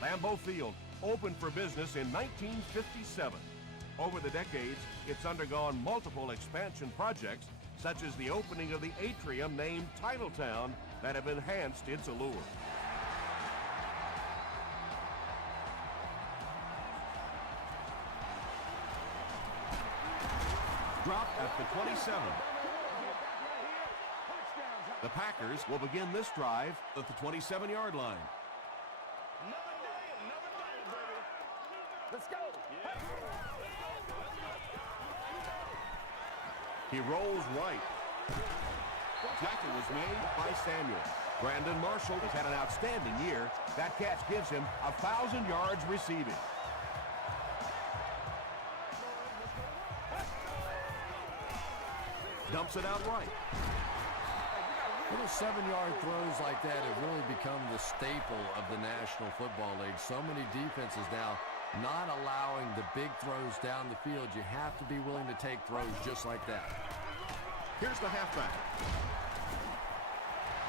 Lambeau Field opened for business in 1957. Over the decades, it's undergone multiple expansion projects, such as the opening of the atrium named Titletown, that have enhanced its allure. Dropped at the 27. The Packers will begin this drive at the 27-yard line. Let's go. He rolls right. Tackle was made by Samuel. Brandon Marshall has had an outstanding year. That catch gives him 1,000 yards receiving. Dumps it out right. Little 7-yard throws like that have really become the staple of the National Football League. So many defenses now not allowing the big throws down the field. You have to be willing to take throws just like that. Here's the halfback.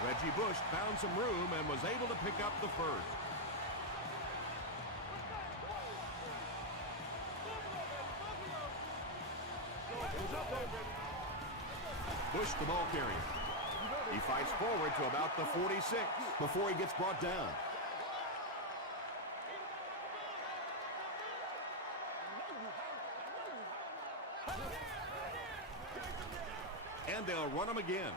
Reggie Bush found some room and was able to pick up the first. Bush, the ball carrier. He fights forward to about the 46 before he gets brought down. And they'll run him again.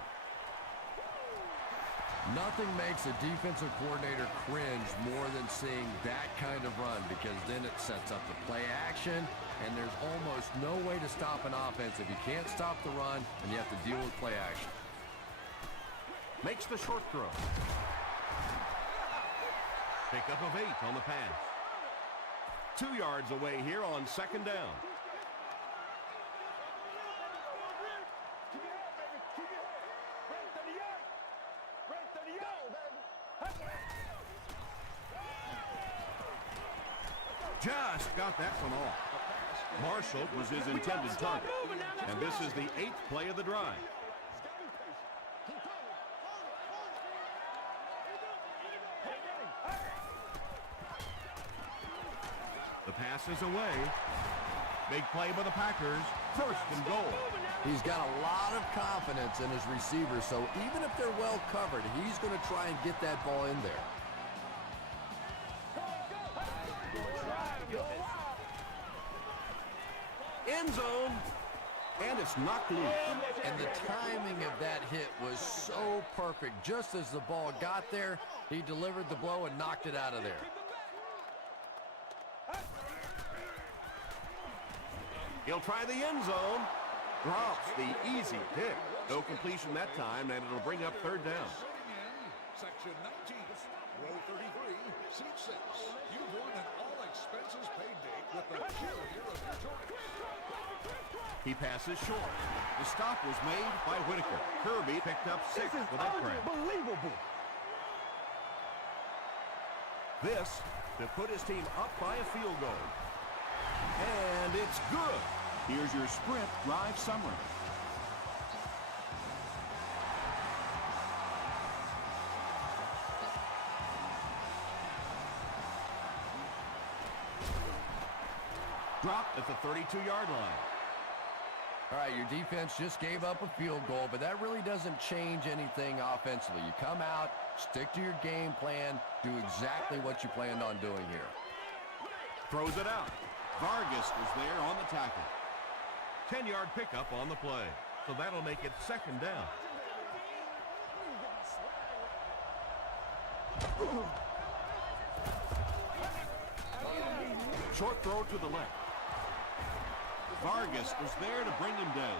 Nothing makes a defensive coordinator cringe more than seeing that kind of run, because then it sets up the play action, and there's almost no way to stop an offense if you can't stop the run and you have to deal with play action. Makes the short throw. Pickup of 8 on the pass. 2 yards away here on second down. Just got that one off. Marshall was his intended target. And this is the 8th play of the drive. The pass is away. Big play by the Packers. First and goal. He's got a lot of confidence in his receivers, so even if they're well covered, he's going to try and get that ball in there. End zone. And it's knocked loose. And the timing of that hit was so perfect. Just as the ball got there, he delivered the blow and knocked it out of there. He'll try the end zone. Drops the easy pick. No completion that time, and it'll bring up third down. Section 19, row 33, seat 6. You've won an all-expenses-paid date with the cheerleader of your choice. He passes short. The stop was made by Whitaker. Kirby picked up 6 with that grab. Unbelievable. This to put his team up by a field goal. And it's good. Here's your Sprint drive summary. Dropped at the 32-yard line. All right, your defense just gave up a field goal, but that really doesn't change anything offensively. You come out, stick to your game plan, do exactly what you planned on doing here. Throws it out. Vargas was there on the tackle. 10-yard pickup on the play. So that'll make it second down. Short throw to the left. Vargas was there to bring him down.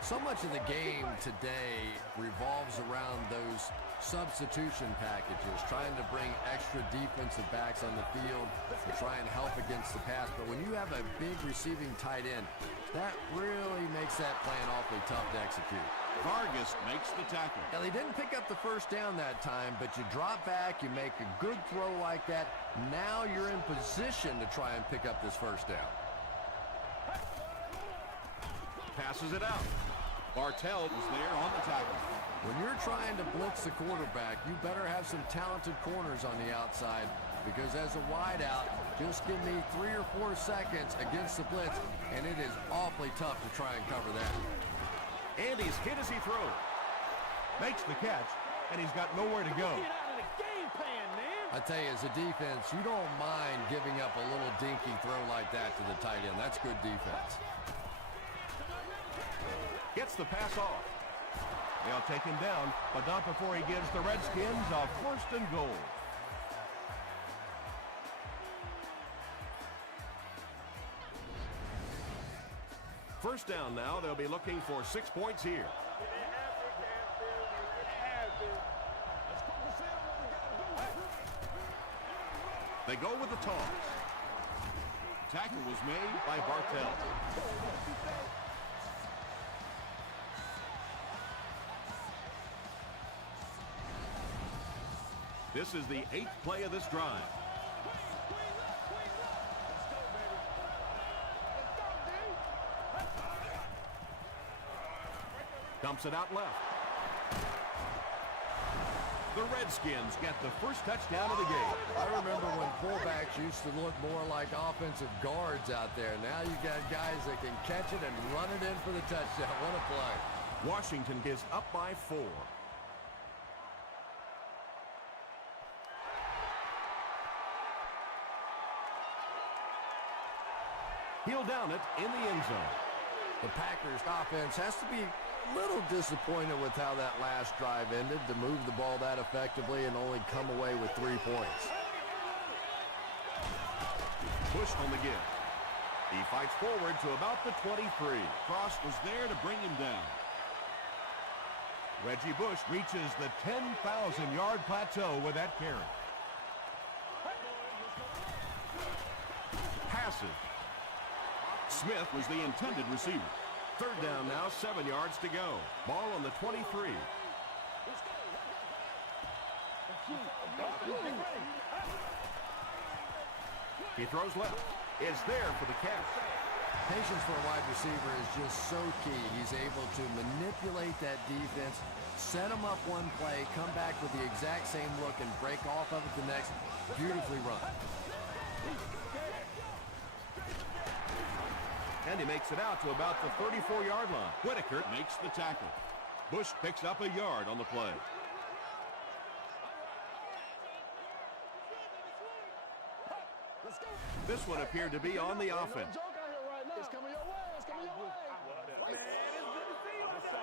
So much of the game today revolves around those substitution packages, trying to bring extra defensive backs on the field to try and help against the pass. But when you have a big receiving tight end, that really makes that plan awfully tough to execute. Vargas makes the tackle. Now, they didn't pick up the first down that time, but you drop back, you make a good throw like that. Now you're in position to try and pick up this first down. Passes it out. Bartell was there on the tackle. When you're trying to blitz the quarterback, you better have some talented corners on the outside, because as a wideout, just give me 3 or 4 seconds against the blitz, and it is awfully tough to try and cover that. And he's hit as he throws. Makes the catch, and he's got nowhere to go. Get out of the game plan, man. I tell you, as a defense, you don't mind giving up a little dinky throw like that to the tight end. That's good defense. Gets the pass off. They'll take him down, but not before he gives the Redskins a 1st and goal. First down now. They'll be looking for 6 points here. They go with the toss. Tackle was made by Bartell. This is the 8th play of this drive. Dumps it out left. The Redskins get the first touchdown of the game. I remember when fullbacks used to look more like offensive guards out there. Now you got guys that can catch it and run it in for the touchdown. What a play. Washington is up by 4. He'll down it in the end zone. The Packers offense has to be a little disappointed with how that last drive ended, to move the ball that effectively and only come away with 3 points. Push on the give. He fights forward to about the 23. Cross was there to bring him down. Reggie Bush reaches the 10,000-yard plateau with that carry. Passes. Smith was the intended receiver. 3rd down now, 7 yards to go. Ball on the 23. He throws left. It's there for the catch. Patience for a wide receiver is just so key. He's able to manipulate that defense, set them up one play, come back with the exact same look, and break off of it the next. Beautifully run. And he makes it out to about the 34-yard line. Whitaker makes the tackle. Bush picks up a yard on the play. This one appeared to be on the offense. It's coming your way. It's coming your way. Man, it's good to see you out there.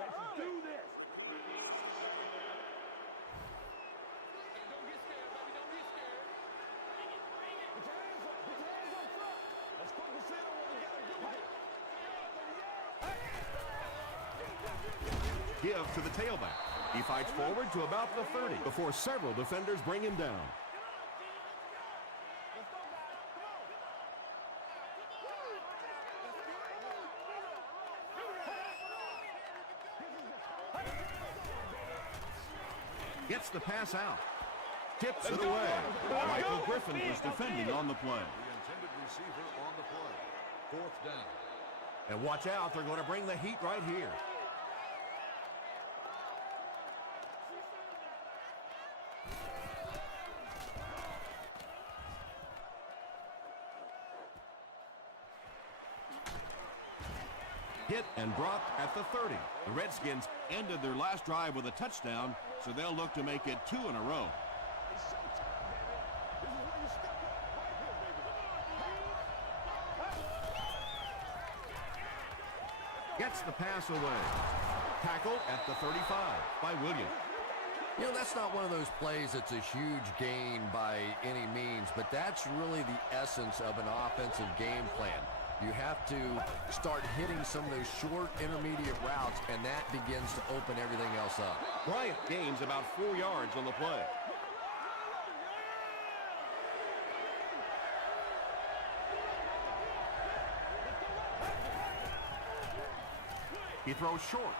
Let's do this. Don't get scared, baby. Don't get scared. Put your hands up. Put your hands up front. Let's focus in on what we got to do. Give to the tailback. He fights forward to about the 30 before several defenders bring him down. Gets the pass out. Tips it away. Michael Griffin was defending on the play. The intended receiver on the play. 4th down. And watch out, they're going to bring the heat right here. Hit and dropped at the 30. The Redskins ended their last drive with a touchdown, so they'll look to make it 2 in a row. Gets the pass away. Tackled at the 35 by Williams. You know, that's not one of those plays that's a huge gain by any means, but that's really the essence of an offensive game plan. You have to start hitting some of those short, intermediate routes, and that begins to open everything else up. Bryant gains about 4 yards on the play. He throws short.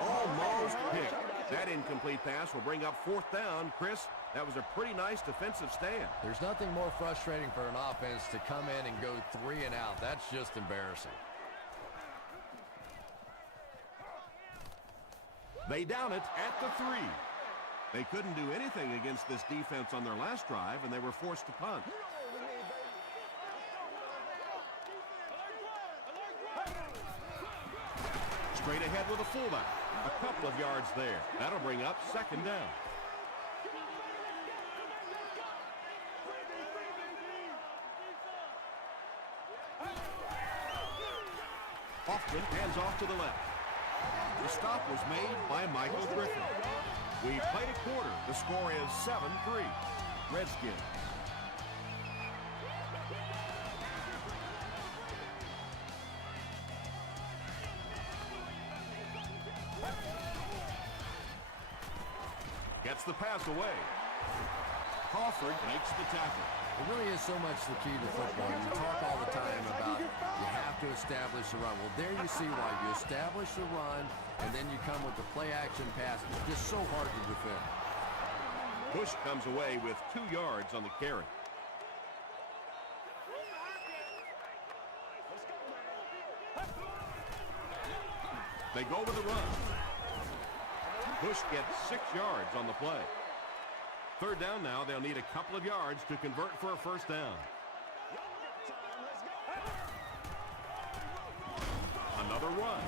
Almost picked. That incomplete pass will bring up 4th down. Chris, that was a pretty nice defensive stand. There's nothing more frustrating for an offense to come in and go 3 and out. That's just embarrassing. They down it at the 3. They couldn't do anything against this defense on their last drive, and they were forced to punt. Straight ahead with a fullback. A couple of yards there. That'll bring up 2nd down. Hoffman hands off to the left. The stop was made by Michael Griffin. We played a quarter. The score is 7-3. Redskins. Gets the pass away. Crawford makes the tackle. It really is so much the key to football. You talk all the time about you have to establish the run. Well, there you see why. You establish the run, and then you come with the play-action pass. It's just so hard to defend. Bush comes away with 2 yards on the carry. They go with the run. Bush gets 6 yards on the play. 3rd down now. They'll need a couple of yards to convert for a 1st down. Another run.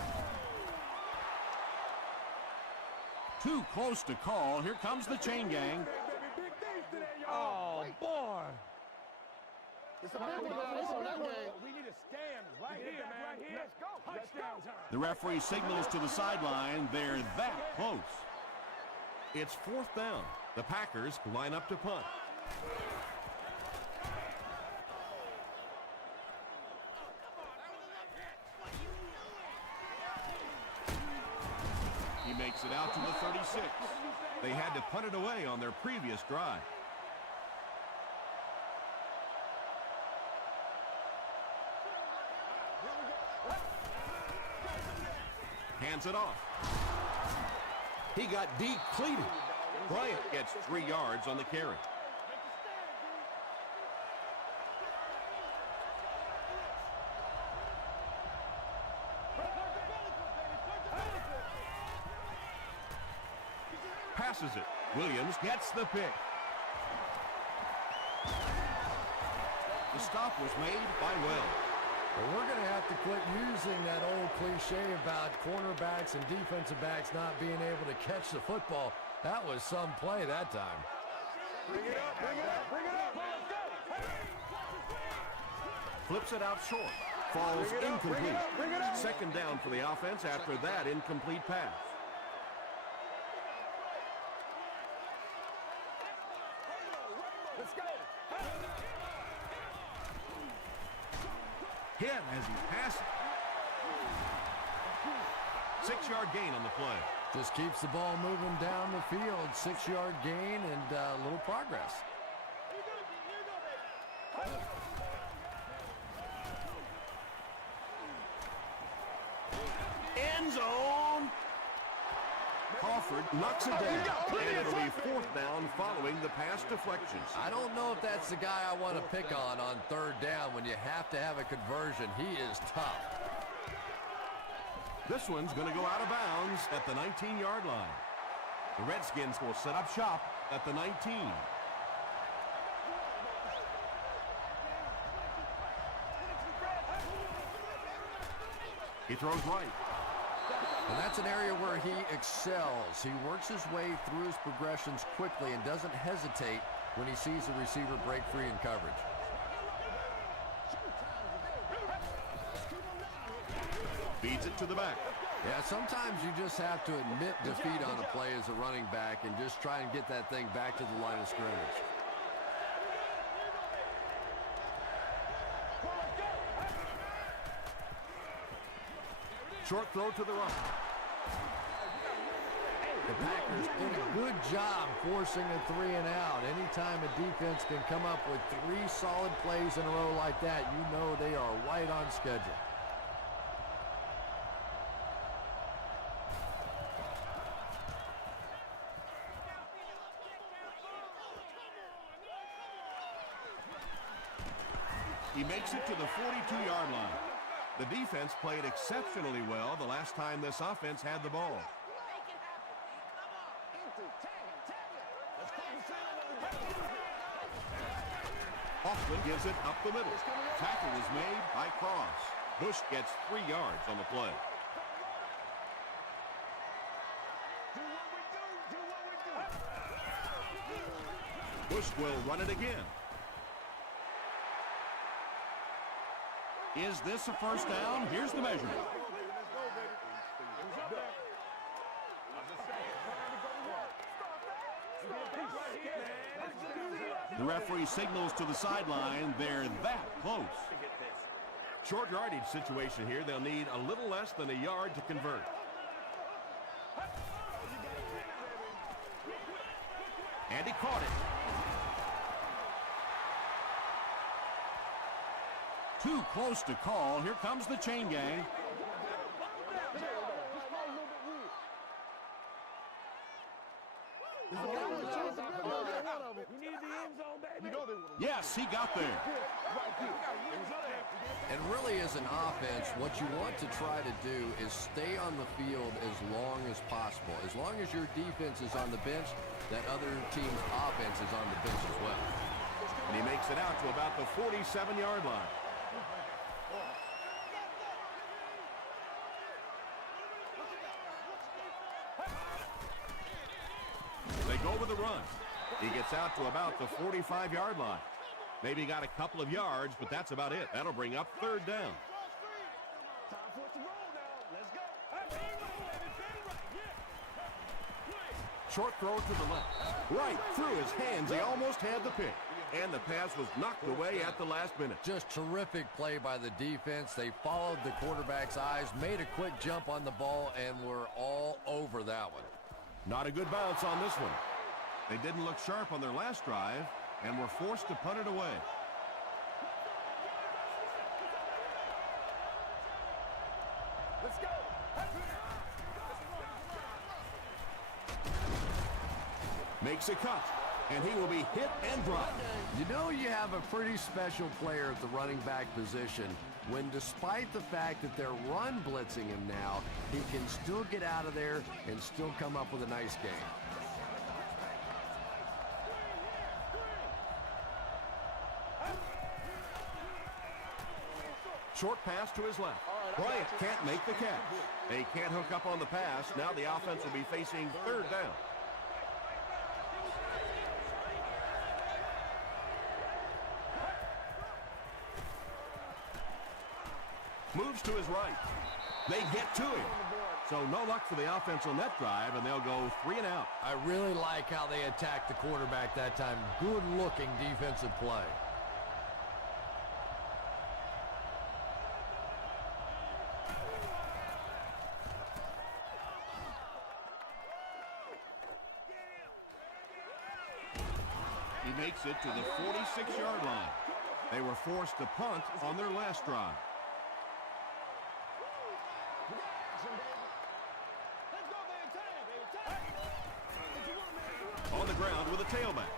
Too close to call. Here comes the chain gang. Oh, boy. It's a big one on that game. We need a stand right here, man. Right here. Let's go. Touchdown time. The referee signals to the sideline. They're that close. It's 4th down. The Packers line up to punt. He makes it out to the 36. They had to punt it away on their previous drive. Hands it off. He got depleted. Bryant gets 3 yards on the carry. Passes it. Williams gets the pick. The stop was made by Wells. Well, we're going to have to quit using that old cliche about cornerbacks and defensive backs not being able to catch the football. That was some play that time. Bring it up, bring it up, bring it up. Flips it out short. Falls incomplete. 2nd down for the offense after that incomplete pass. Let's go. Hit as he passes. 6-yard gain on the play. Just keeps the ball moving down the field. 6-yard gain and a little progress. End zone. Crawford knocks it down. And it'll be 4th down following the pass deflections. I don't know if that's the guy I want to pick on 3rd down when you have to have a conversion. He is tough. This one's going to go out of bounds at the 19-yard line. The Redskins will set up shop at the 19. He throws right. And that's an area where he excels. He works his way through his progressions quickly and doesn't hesitate when he sees the receiver break free in coverage. Feeds it to the back. Yeah, sometimes you just have to admit defeat on a play as a running back and just try and get that thing back to the line of scrimmage. Short throw to the right. The Packers did a good job forcing a 3 and out. Anytime a defense can come up with 3 solid plays in a row like that, you know they are right on schedule. He makes it to the 42-yard line. The defense played exceptionally well the last time this offense had the ball. Hoffman gives it up the middle. Tackle is made by Cross. Bush gets 3 yards on the play. Bush will run it again. Is this a first down? Here's the measurement. The referee signals to the sideline. They're that close. Short yardage situation here. They'll need a little less than a yard to convert. And he caught it. Too close to call. Here comes the chain gang. Yes, he got there. And really, as an offense, what you want to try to do is stay on the field as long as possible. As long as your defense is on the bench, that other team's offense is on the bench as well. And he makes it out to about the 47-yard line. They go with the run. He gets out to about the 45-yard line. Maybe got a couple of yards, but that's about it. That'll bring up 3rd down. Short throw to the left. Right through his hands. He almost had the pick. And the pass was knocked away at the last minute. Just terrific play by the defense. They followed the quarterback's eyes, made a quick jump on the ball, and were all over that one. Not a good bounce on this one. They didn't look sharp on their last drive and were forced to punt it away. Let's go. Makes a cut, and he will be hit and dropped. You know you have a pretty special player at the running back position when, despite the fact that they're run blitzing him now, he can still get out of there and still come up with a nice game. Short pass to his left. Bryant can't make the catch. They can't hook up on the pass. Now the offense will be facing 3rd down. Moves to his right. They get to him. So no luck for the offense on that drive, and they'll go 3 and out. I really like how they attacked the quarterback that time. Good-looking defensive play. He makes it to the 46-yard line. They were forced to punt on their last drive. On the ground with a tailback.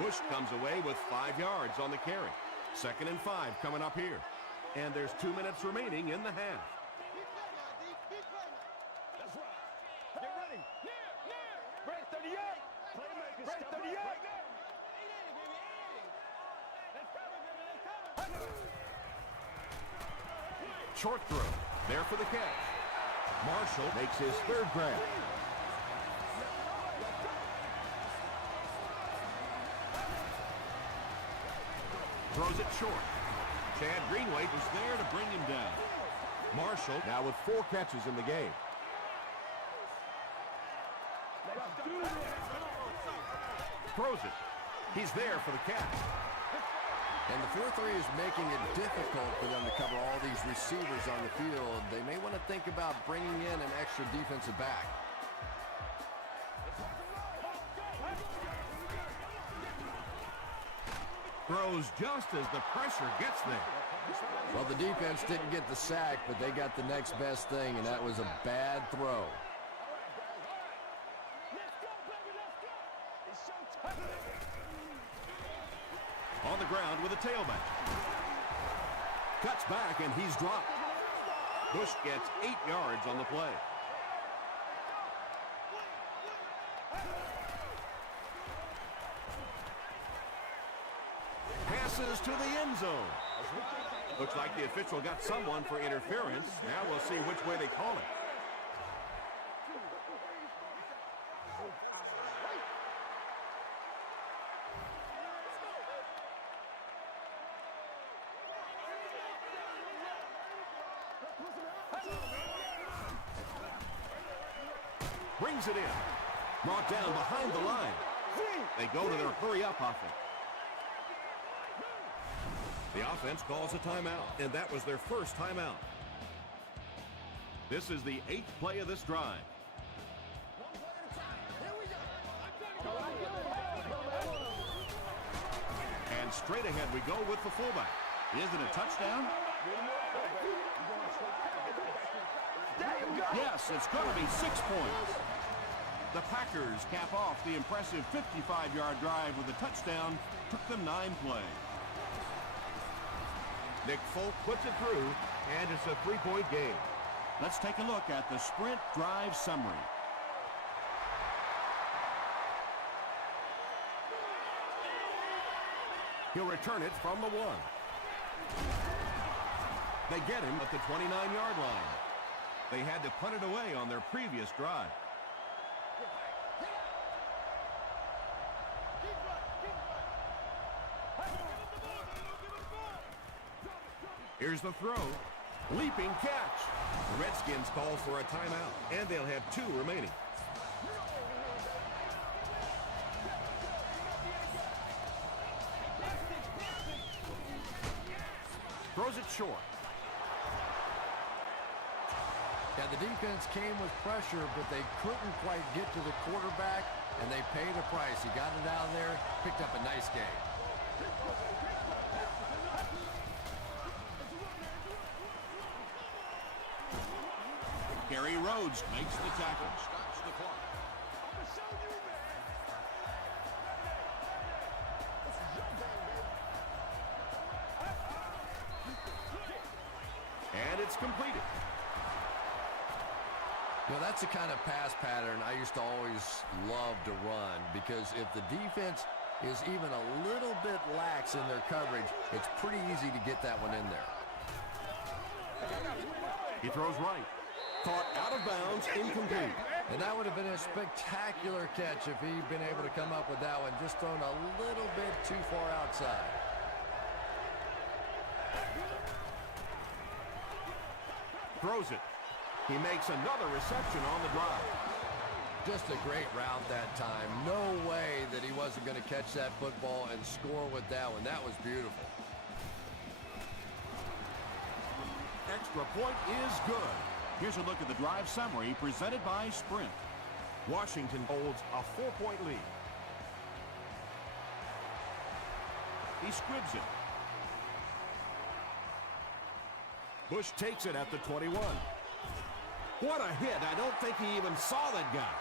Bush comes away with 5 yards on the carry. 2nd and 5 coming up here. And there's 2 minutes remaining in the half. That's right. Get ready. Break 38. Playmakers. Break 38. Short throw. There for the catch. Marshall makes his 3rd grab. Throws it short. Chad Greenway was there to bring him down. Marshall now with 4 catches in the game. Throws it. He's there for the catch. And the 4-3 is making it difficult for them to cover all these receivers on the field. They may want to think about bringing in an extra defensive back. Throws just as the pressure gets there. Well, the defense didn't get the sack, but they got the next best thing, and that was a bad throw. On the ground with a tailback. Cuts back, and he's dropped. Bush gets 8 yards on the play. races to the end zone. Looks like the official got someone for interference. Now we'll see which way they call it. Brings it in. Brought down behind the line. They go to their hurry-up offense. The offense calls a timeout, and that was their first timeout. This is the 8th play of this drive. And straight ahead we go with the fullback. Is it a touchdown? Yes, it's going to be 6 points. The Packers cap off the impressive 55-yard drive with a touchdown. Took them 9 plays. Nick Folk puts it through, and it's a 3-point game. Let's take a look at the sprint drive summary. He'll return it from the 1. They get him at the 29-yard line. They had to punt it away on their previous drive. Here's the throw. Leaping catch. The Redskins call for a timeout, and they'll have 2 remaining. Throws it short. Yeah, the defense came with pressure, but they couldn't quite get to the quarterback, and they paid a price. He got it out there, picked up a nice game. Gary Rhodes makes the tackle. Stops the clock. And it's completed. You know, that's the kind of pass pattern I used to always love to run, because if the defense is even a little bit lax in their coverage, it's pretty easy to get that one in there. He throws right. Caught out of bounds, incomplete. And that would have been a spectacular catch if he'd been able to come up with that one, just thrown a little bit too far outside. Throws it. He makes another reception on the drive. Just a great route that time. No way that he wasn't going to catch that football and score with that one. That was beautiful. Extra point is good. Here's a look at the drive summary presented by Sprint. Washington holds a 4-point lead. He squibs it. Bush takes it at the 21. What a hit. I don't think he even saw that guy.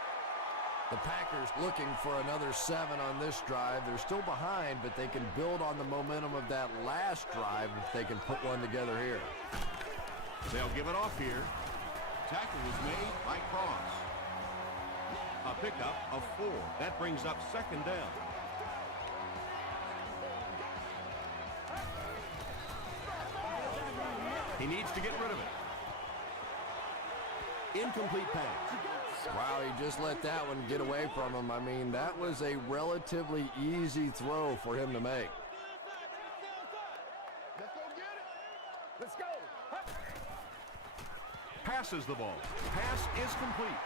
The Packers looking for another 7 on this drive. They're still behind, but they can build on the momentum of that last drive if they can put one together here. They'll give it off here. Tackle was made by Cross. A pickup of 4. That brings up 2nd down. He needs to get rid of it. Incomplete pass. Wow, he just let that one get away from him. I mean, that was a relatively easy throw for him to make. Let's go get it. Let's go. Passes the ball. Pass is complete.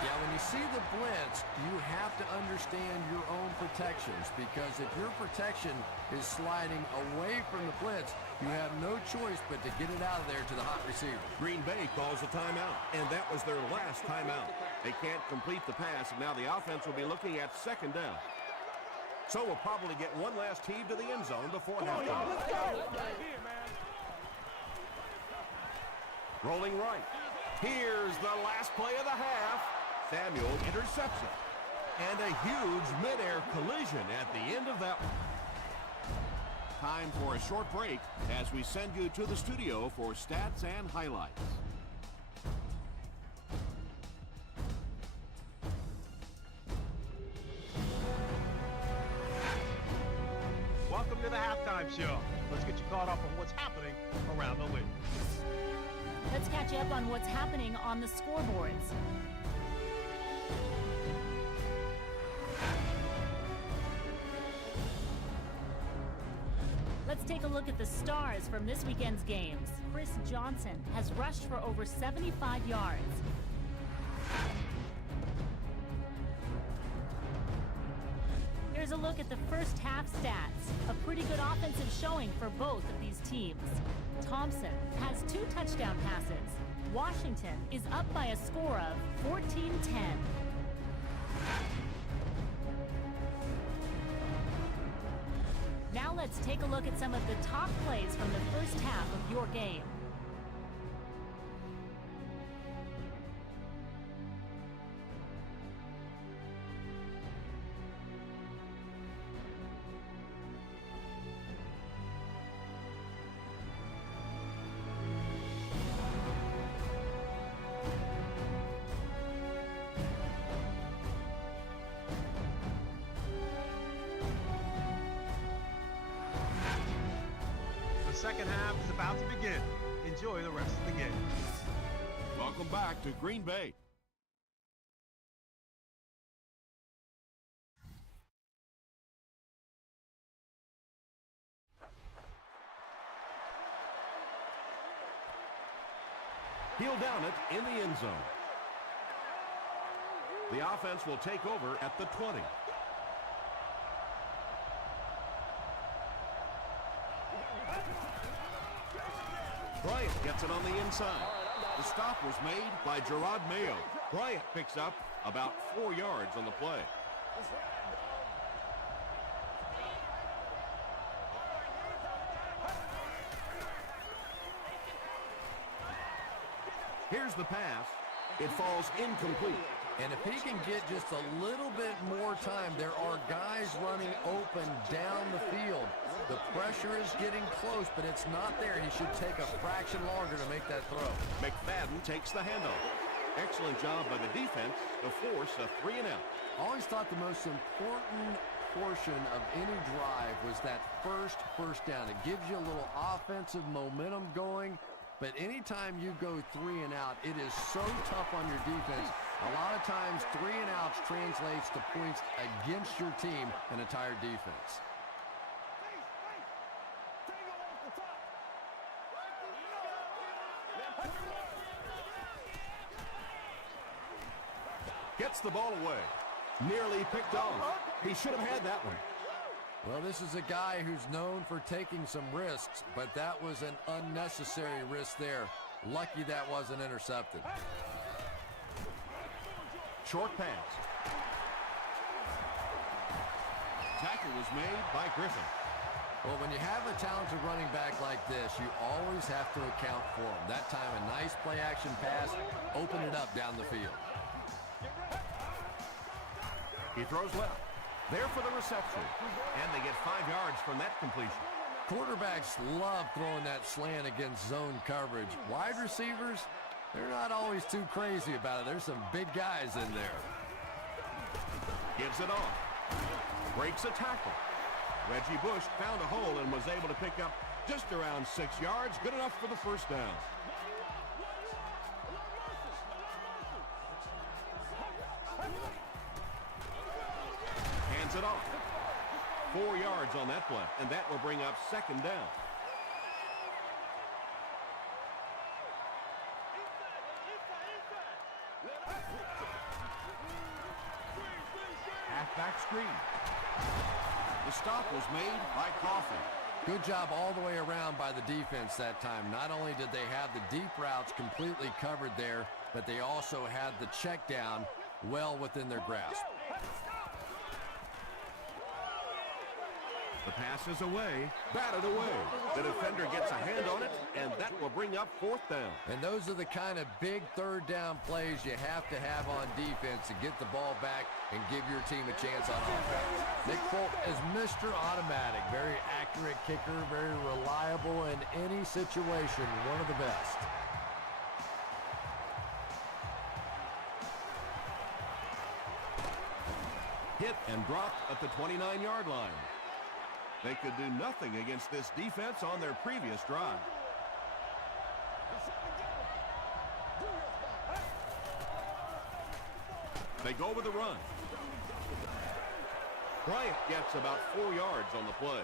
Yeah, when you see the blitz, you have to understand your own protections, because if your protection is sliding away from the blitz, you have no choice but to get it out of there to the hot receiver. Green Bay calls a timeout, and that was their last timeout. They can't complete the pass, and now the offense will be looking at 2nd down. So we'll probably get one last heave to the end zone before halftime. Rolling right. Here's the last play of the half. Samuel intercepts it. And a huge midair collision at the end of that one. Time for a short break as we send you to the studio for stats and highlights. Welcome to the halftime show. Let's get you caught up on what's happening around the league. Let's catch you up on what's happening on the scoreboards. Let's take a look at the stars from this weekend's games. Chris Johnson has rushed for over 75 yards. Here's a look at the first half stats. A pretty good offensive showing for both of these teams. Thompson has 2 touchdown passes. Washington is up by a score of 14-10. Now let's take a look at some of the top plays from the first half of your game. The second half is about to begin. Enjoy the rest of the game. Welcome back to Green Bay. He'll down it in the end zone. The offense will take over at the 20. Bryant gets it on the inside. The stop was made by Gerard Mayo. Bryant picks up about 4 yards on the play. Here's the pass. It falls incomplete. And if he can get just a little bit more time, there are guys running open down the field. The pressure is getting close, but it's not there. He should take a fraction longer to make that throw. McFadden takes the handoff. Excellent job by the defense to force a 3-and-out. I always thought the most important portion of any drive was that first down. It gives you a little offensive momentum going. But anytime you go 3-and-out, it is so tough on your defense. A lot of times, 3-and-outs translates to points against your team and entire defense. Gets the ball away. Nearly picked off. He should have had that one. Well, this is a guy who's known for taking some risks, but that was an unnecessary risk there. Lucky that wasn't intercepted. Short pass. Tackle was made by Griffin. Well, when you have a talented running back like this, you always have to account for him. That time, a nice play-action pass opened it up down the field. He throws left. There for the reception. And they get 5 yards from that completion. Quarterbacks love throwing that slant against zone coverage. Wide receivers, they're not always too crazy about it. There's some big guys in there. Gives it off. Breaks a tackle. Reggie Bush found a hole and was able to pick up just around 6 yards. Good enough for the first down. Hands it off. 4 yards on that play, and that will bring up second down. Halfback screen. The stop was made by Coffee. Good job all the way around by the defense that time. Not only did they have the deep routes completely covered there, but they also had the check down well within their grasp. The pass is away, batted away. The defender gets a hand on it, and that will bring up fourth down. And those are the kind of big third down plays you have to have on defense to get the ball back and give your team a chance on offense. Nick Folk is Mr. Automatic. Very accurate kicker, very reliable in any situation. One of the best. Hit and dropped at the 29-yard line. They could do nothing against this defense on their previous drive. They go with the run. Bryant gets about 4 yards on the play.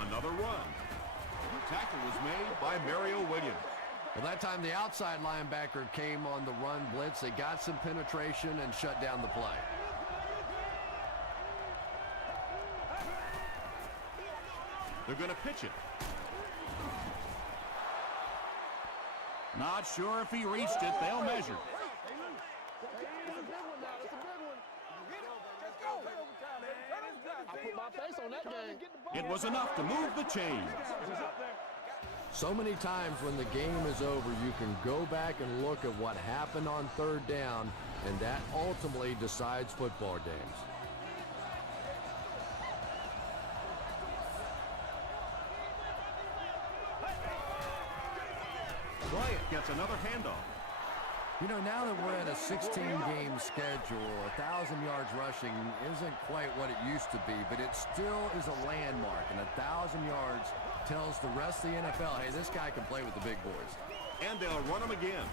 Another run. The tackle was made by Mario Williams. Well, that time the outside linebacker came on the run blitz. They got some penetration and shut down the play. They're going to pitch it. Not sure if he reached it. They'll measure. It was enough to move the chains. So many times when the game is over, you can go back and look at what happened on third down, and that ultimately decides football games. Bryant gets another handoff. You know, now that we're at a 16-game schedule, 1,000 yards rushing isn't quite what it used to be, but it still is a landmark, and 1,000 yards tells the rest of the NFL, hey, this guy can play with the big boys. And they'll run him again.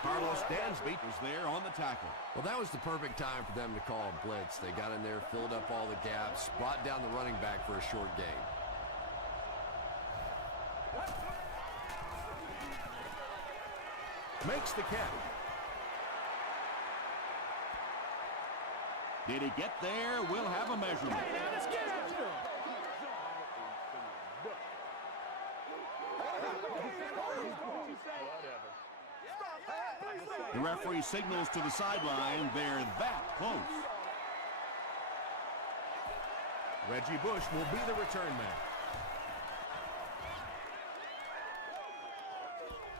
Carlos Dansby was there on the tackle. Well, that was the perfect time for them to call a blitz. They got in there, filled up all the gaps, brought down the running back for a short gain. Makes the catch. Did he get there? We'll have a measurement. The referee signals to the sideline. They're that close. Reggie Bush will be the return man.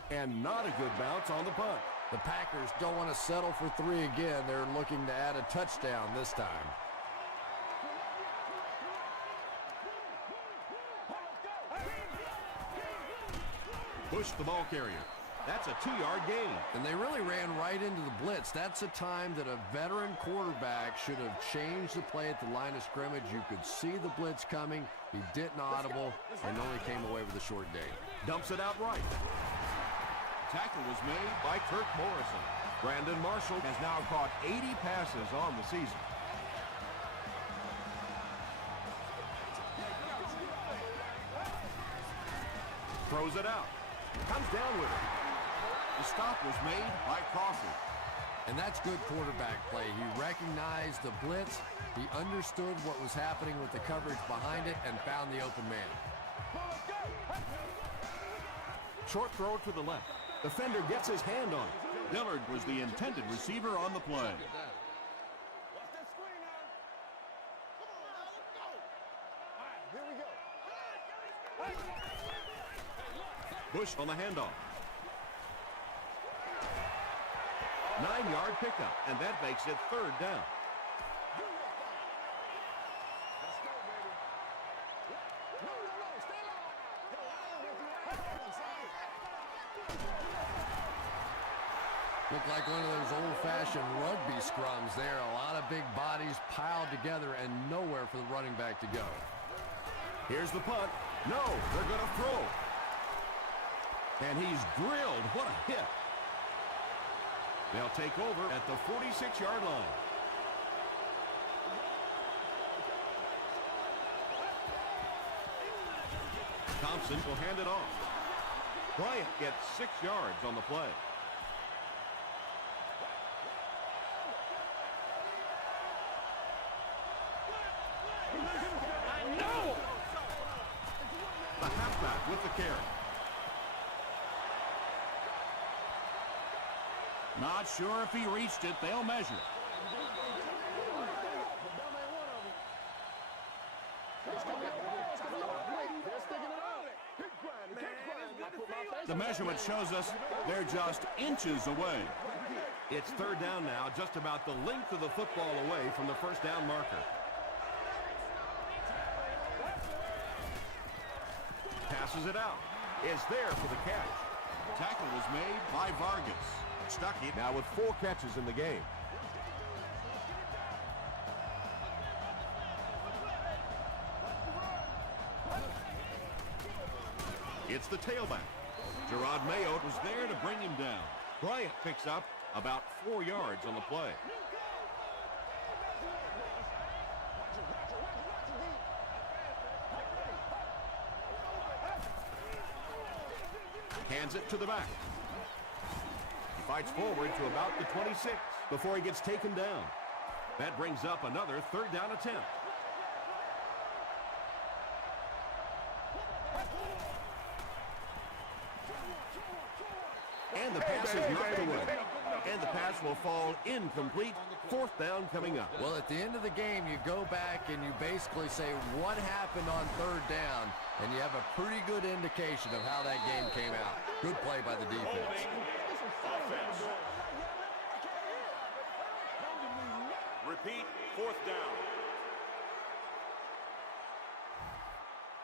And not a good bounce on the punt. The Packers don't want to settle for 3 again. They're looking to add a touchdown this time. Bush the ball carrier. That's a 2-yard gain. And they really ran right into the blitz. That's a time that a veteran quarterback should have changed the play at the line of scrimmage. You could see the blitz coming. He didn't audible and only came away with a short gain. Dumps it out right. Tackle was made by Kirk Morrison. Brandon Marshall has now caught 80 passes on the season. Throws it out. Comes down with it. The stop was made by Crawford. And that's good quarterback play. He recognized the blitz. He understood what was happening with the coverage behind it and found the open man. Short throw to the left. Defender gets his hand on it. Dillard was the intended receiver on the play. Bush on the handoff. 9-yard pickup, and that makes it 3rd down. Looked like one of those old-fashioned rugby scrums there. A lot of big bodies piled together and nowhere for the running back to go. Here's the punt. No, they're going to throw. And he's drilled. What a hit. They'll take over at the 46-yard line. Thompson will hand it off. Bryant gets 6 yards on the play. The halfback with the carry. Not sure if he reached it. They'll measure. The measurement shows us they're just inches away. It's 3rd down now, just about the length of the football away from the 1st down marker. Passes it out. Is there for the catch. Tackle was made by Vargas. Stuckey Now with 4 catches in the game. It's the tailback. Gerard Mayotte was there to bring him down. Bryant picks up about 4 yards on the play. Hands it to the back. He fights forward to about the 26 before he gets taken down. That brings up another 3rd down attempt. And the pass is knocked away. And the pass will fall incomplete. 4th down coming up. Well, at the end of the game, you go back and you basically say what happened on 3rd down, and you have a pretty good indication of how that game came out. Good play by the defense. Offense. Repeat, 4th down.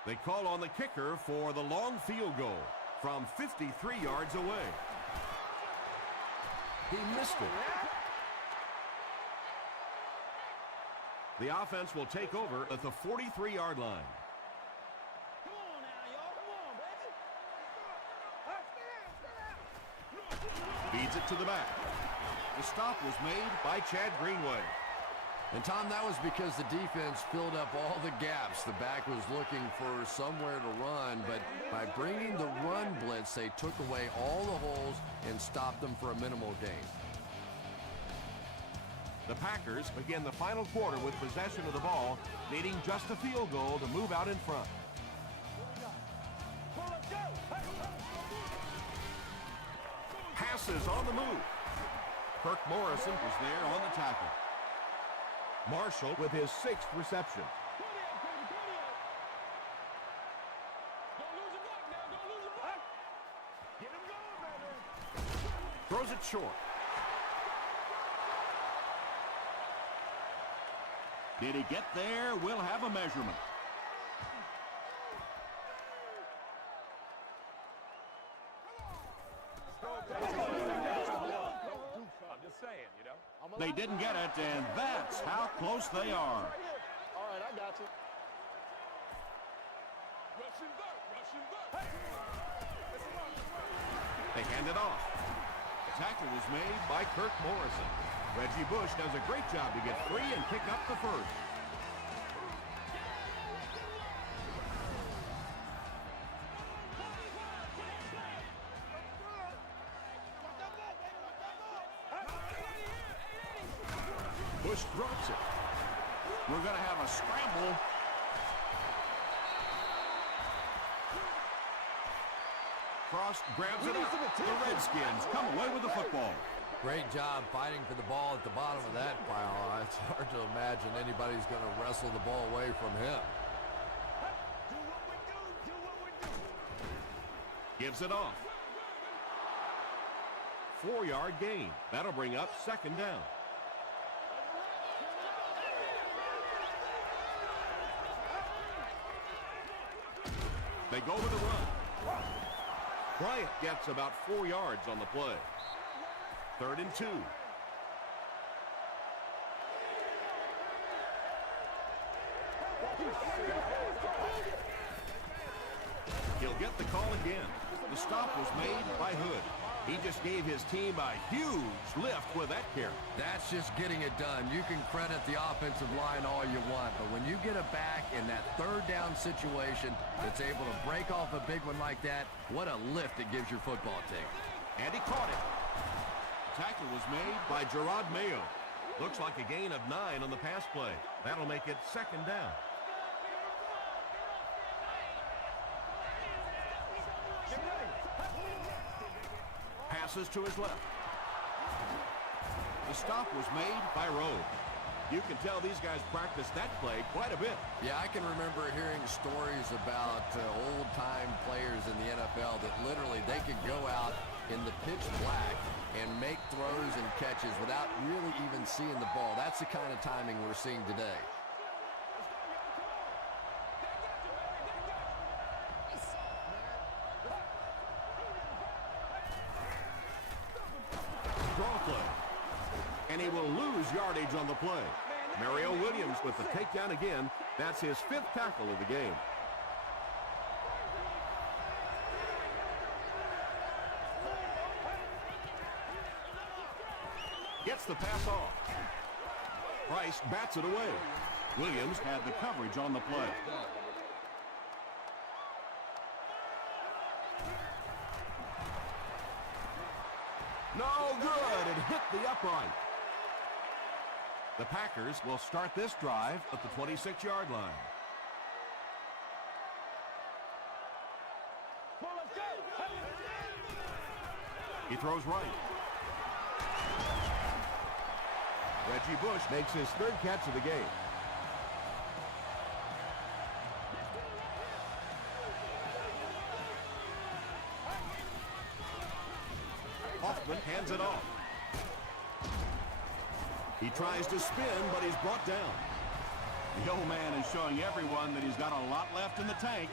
They call on the kicker for the long field goal from 53 yards away. He missed it. The offense will take over at the 43-yard line. Come on now, y'all. Come on, baby. Feeds it to the back. The stop was made by Chad Greenway. And, Tom, that was because the defense filled up all the gaps. The back was looking for somewhere to run, but by bringing the run blitz, they took away all the holes and stopped them for a minimal gain. The Packers begin the final quarter with possession of the ball, needing just a field goal to move out in front. Passes on the move. Kirk Morrison was there on the tackle. Marshall with his 6th reception. Throws it short. Did he get there? We'll have a measurement. I'm just saying, you know. They didn't get it, and that's how close they are. All right, I got you. They hand it off. The tackle was made by Kirk Morrison. Reggie Bush does a great job to get free and pick up the 1st. Bush drops it. We're going to have a scramble. Frost grabs it up. The Redskins come away with the football. Great job fighting for the ball at the bottom of that pile. It's hard to imagine anybody's going to wrestle the ball away from him. Gives it off. 4-yard gain. That'll bring up 2nd down. They go with a run. Bryant gets about 4 yards on the play. 3rd and 2. He'll get the call again. The stop was made by Hood. He just gave his team a huge lift with that carry. That's just getting it done. You can credit the offensive line all you want, but when you get a back in that 3rd down situation that's able to break off a big one like that, what a lift it gives your football team. And he caught it. Tackle was made by Gerard Mayo. Looks like a gain of 9 on the pass play. That'll make it 2nd down. Passes to his left. The stop was made by Rowe. You can tell these guys practice that play quite a bit. Yeah, I can remember hearing stories about old-time players in the NFL that literally they could go out in the pitch black and make throws and catches without really even seeing the ball. That's the kind of timing we're seeing today. he will lose yardage on the play. Mario Williams with the takedown again. That's his 5th tackle of the game. Gets the pass off. Price bats it away. Williams Had the coverage on the play. no good. It hit the upright. The Packers will start this drive at the 26-yard line. He throws right. Reggie Bush makes his 3rd catch of the game. Hoffman hands it off. He tries to spin, but he's brought down. The old man is showing everyone that he's got a lot left in the tank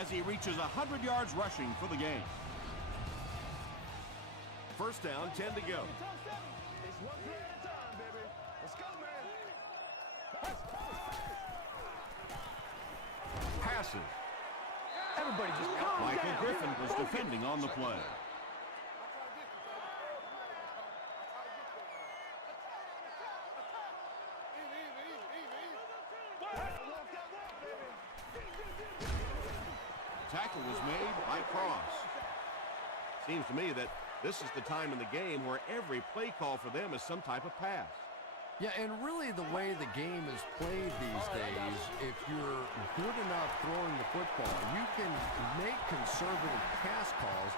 as he reaches 100 yards rushing for the game. First down, 10 to go. It's one play at a time, baby. Let's go, man. Passes. Everybody just calm Michael down. Griffin was defending on the play. Tackle was made by Cross. Seems to me that this is the time in the game where every play call for them is some type of pass. Yeah, and really the way the game is played these days, if you're good enough throwing the football, you can make conservative pass calls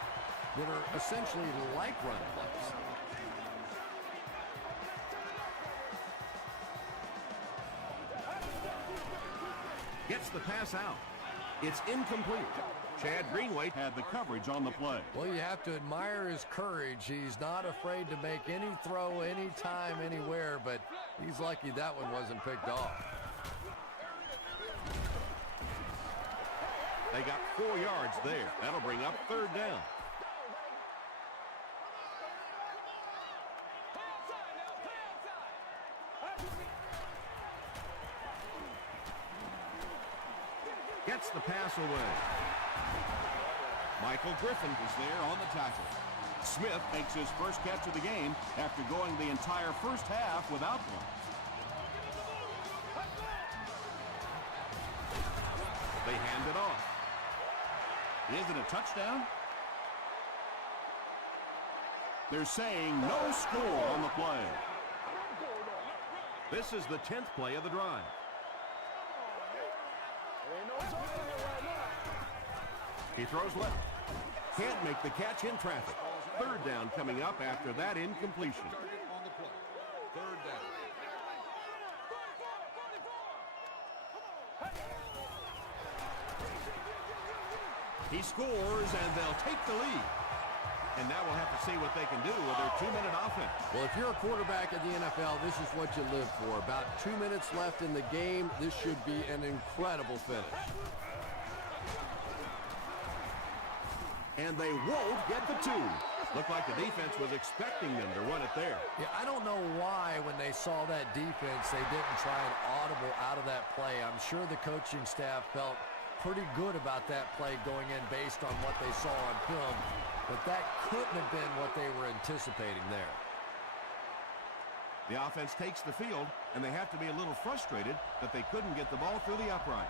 that are essentially like run plays. Gets the pass out. It's incomplete. Chad Greenway Had the coverage on the play. Well, you have to admire his courage. He's not afraid to make any throw, anytime, anywhere, but he's lucky that one wasn't picked off. They got 4 yards there. That'll bring up 3rd down. Gets the pass away. Michael Griffin Is there on the tackle. Smith makes his first catch of the game after going the entire first half without one. They hand it off. Is it a touchdown? They're saying no score on the play. This is the 10th play of the drive. He throws left. Can't make the catch in traffic. 3rd down coming up after that incompletion. Target on the play. 3rd down. He scores, and they'll take the lead. And now we'll have to see what they can do with their 2-minute offense. Well, if you're a quarterback in the NFL, this is what you live for. About 2 minutes left in the game. This should be an incredible finish. And they won't get the 2. Looked like the defense was expecting them to run it there. Yeah, I don't know why when they saw that defense, they didn't try an audible out of that play. I'm sure the coaching staff felt pretty good about that play going in based on what they saw on film, but that couldn't have been what they were anticipating there. The offense takes the field, and they have to be a little frustrated that they couldn't get the ball through the upright.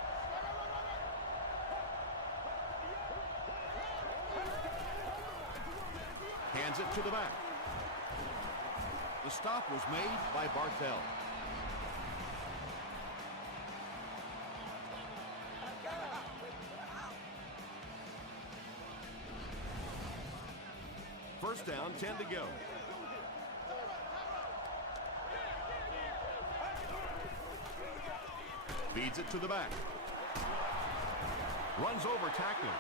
Hands it to the back. The stop was made by Bartell. First down, 10 to go. Feeds it to the back. Runs over tackler.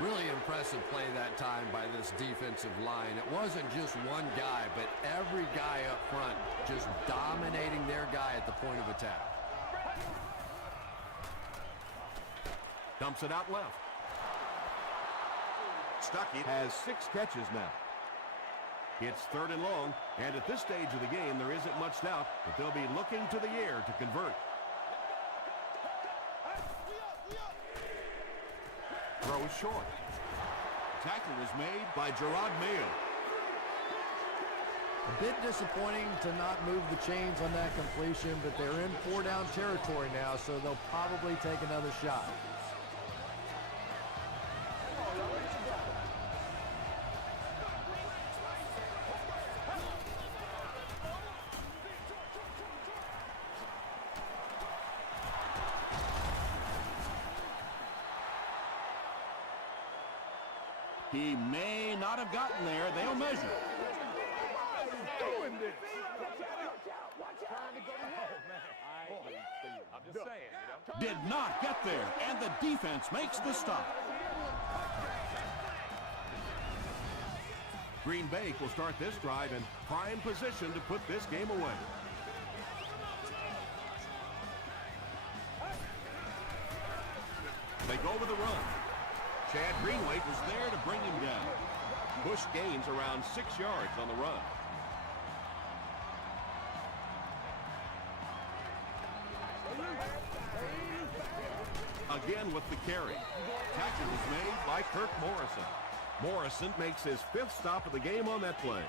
Really impressive play that time by this defensive line. It wasn't just one guy, but every guy up front just dominating their guy at the point of attack. Dumps it out left. Stuckey has 6 catches now. It's 3rd and long, and at this stage of the game, there isn't much doubt that they'll be looking to the air to convert. Throw is short. Tackle was made by Gerard Mayo. A bit disappointing to not move the chains on that completion, but they're in 4-down territory now, so they'll probably take another shot. He may not have gotten there. They'll measure. I'm just saying, you know. Did not get there, and the defense makes the stop. Green Bay will start this drive in prime position to put this game away. They go with the run. Chad Greenway was there to bring him down. Bush gains around 6 yards on the run. Again with the carry. Tackle was made by Kirk Morrison. Morrison makes his 5th stop of the game on that play.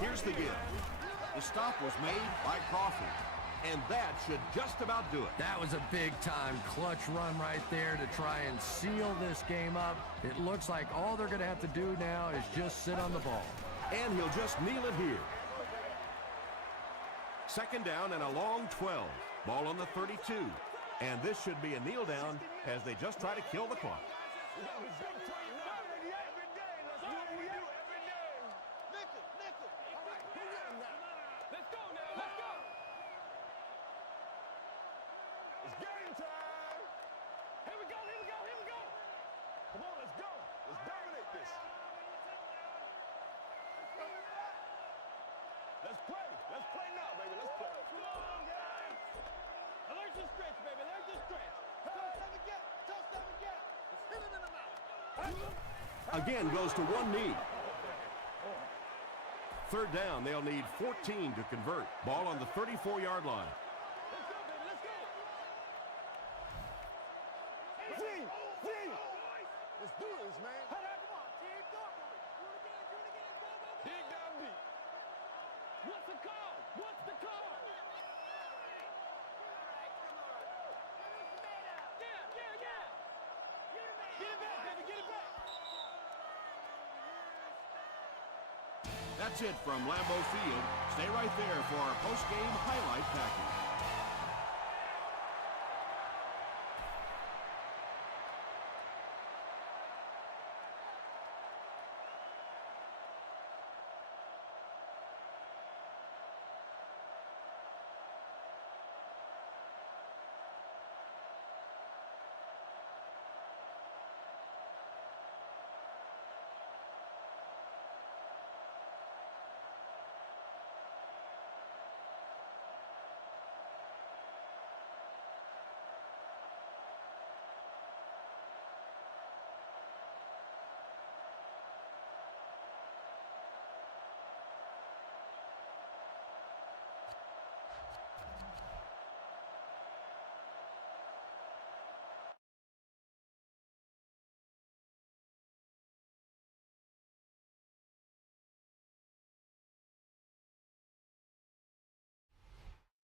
Here's the give. The stop was made by Crawford. And that should just about do it. That was a big-time clutch run right there to try and seal this game up. It looks like all they're going to have to do now is just sit on the ball. And he'll just kneel it here. 2nd down and a long 12. Ball on the 32. And this should be a kneel down as they just try to kill the clock. Let's play now, baby. Let's play. Alert the stretch, baby. Alert the stretch. Touchdown gap. Let's hit him in the mouth. Again goes to one knee. 3rd down, they'll need 14 to convert. Ball on the 34-yard line. Let's go, baby. Let's go. Let's do this, man. Come on, team. Do it again. Go. Dig down deep. What's the call? What's the call? Yeah. Get it back, baby. Get it back. That's it from Lambeau Field. Stay right there for our post-game highlight package.